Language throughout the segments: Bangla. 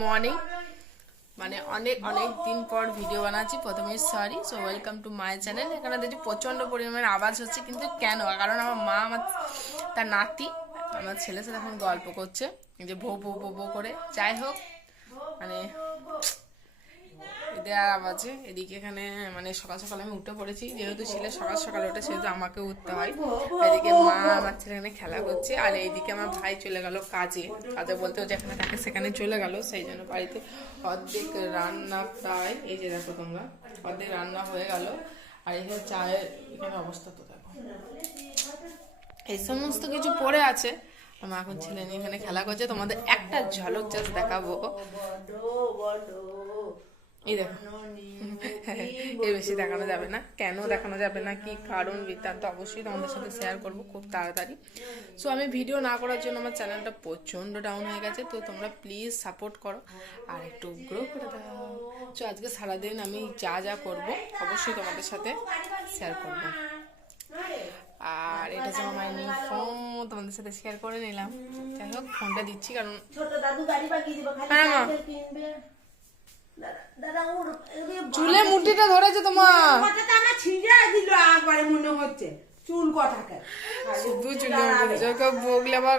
মর্নিং মানে অনেক অনেক দিন পর ভিডিও বানাচ্ছি। প্রথমে sorry, so welcome to my channel. এখানে দেখছি প্রচন্ড পরিমাণে আওয়াজ হচ্ছে, কিন্তু কেন? কারণ আমার মা তার নাতি আমার ছেলের সাথে এখন গল্প করছে, যে বউ বউ বউ বউ করে। যাই হোক, মানে এদের আর আওয়াজে এদিকে এখানে মানে সকাল সকাল আমি উঠে পড়েছি, যেহেতু ছেলে সকাল সকাল ওঠে সেহেতু আমাকে উঠতে হয়। এদিকে মা আমার ছেলে এখানে খেলা করছে, আর এইদিকে আমার ভাই চলে গেল কাজে। কাজে বলতে যেখানে থাকে সেখানে চলে গেল, সেই জন্য বাড়িতে অর্ধেক রান্না প্রায়, এই যে দেখো তোমরা, অর্ধেক রান্না হয়ে গেল। আর এখানে চায়ের এখানে অবস্থা তো দেখো, এই সমস্ত কিছু পড়ে আছে। আমার এখন ছেলে নিয়ে এখানে খেলা করছে, তোমাদের একটা ঝলক জাস্ট দেখাবো। এই দেখো, এর বেশি দেখানো যাবে না। কেন দেখানো যাবে না, কি কারণ বৃত্তান্ত অবশ্যই তোমাদের সাথে শেয়ার করবো খুব তাড়াতাড়ি। সো আমি ভিডিও না করার জন্য আমার চ্যানেলটা প্রচণ্ড ডাউন হয়ে গেছে, তো তোমরা প্লিজ সাপোর্ট করো আর একটু গ্রো করে দাও। সো আজকে সারাদিন আমি যা যা করবো অবশ্যই তোমাদের সাথে শেয়ার করবো। আর এটা হচ্ছে আমার নিউ ফোন, তোমাদের সাথে শেয়ার করে নিলাম। যাই হোক, ফোনটা দিচ্ছি কারণ চুলে মুঠিটা ধরেছে তোমার, চুল কটাকে শুধু চুলে মুঠি বগলে আবার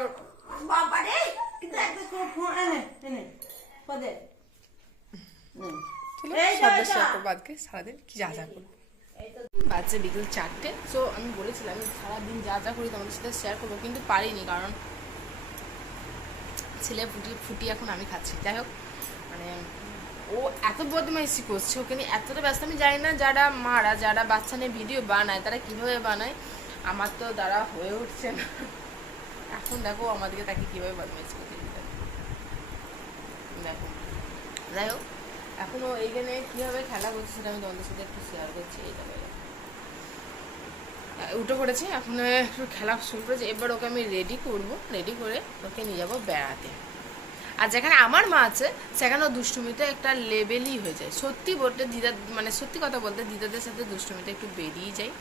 বাদকে সারাদিন কি যা যা করবো। বাজে বিকেল 4টে। সো আমি বলেছিলাম আমি সারাদিন যা যা করি তোমাদের সাথে শেয়ার করবো, কিন্তু পারিনি কারণ ছেলে ফুটি এখন আমি খাচ্ছি। যাই হোক, মানে ও এত বদমাইশি করছে, ওকে নিয়ে এতটা ব্যস্ত। আমি জানি না যারা মারা, যারা বাচ্চা নিয়ে ভিডিও বানায় তারা কিভাবে বানায়, আমার তো দ্বারা হয়ে উঠছে না। এখন দেখো আমাদেরকে তাকে কিভাবে বদমাইশি করতে দেখো। যাই হোক, এখনো এইখানে কিভাবে খেলা করছে সেটা আমি তোমাদের সাথে একটু শেয়ার করছি। এই দেখো উঠে পড়েছি, এখন একটু খেলা শুরু করেছি। এবার ওকে আমি রেডি করবো, রেডি করে ওকে নিয়ে যাবো বেড়াতে। আর যেখানে আমার মা আছে সেখানেও দুষ্টুমিটা একটা লেভেলই হয়ে যায়। সত্যি বলতে দিদা, মানে সত্যি কথা বলতে দিদাদের সাথে দুষ্টুমিটা একটু বেরিয়ে যায়।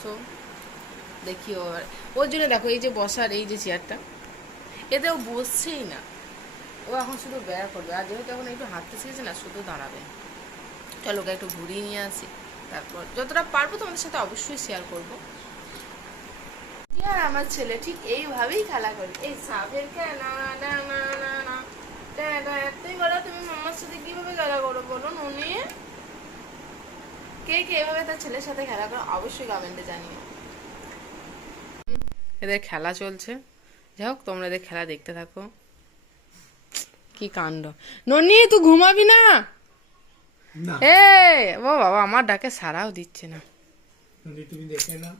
সো দেখি ওর জন্য দেখো এই যে বসার এই যে চেয়ারটা, এতে ও বসছেই না, ও এখন শুধু বেড়া করবে। আর যেহেতু এখন একটু হাঁটতে শিখেছে না, শুধু দাঁড়াবে। চলো ওকে একটু ঘুরিয়ে নিয়ে আসি, তারপর যতটা পারবো তোমাদের সাথে অবশ্যই শেয়ার করবো। আর আমার ছেলে ঠিক এইভাবেই খেলা করে। এই সাপের এতই বলো, তুমি মামার সাথে কিভাবে খেলা করো বলো নুনি? কে কে এভাবে তার ছেলের সাথে খেলা করো অবশ্যই কমেন্টে জানিও। এদের খেলা চলছে, যাই হোক তোমরা এদের খেলা দেখতে থাকো। কি কাণ্ড! ননি তুই ঘুমাবি না? ও বাবা, আমার ডাকে সারাও দিচ্ছে না। তুমি দেখে নাও।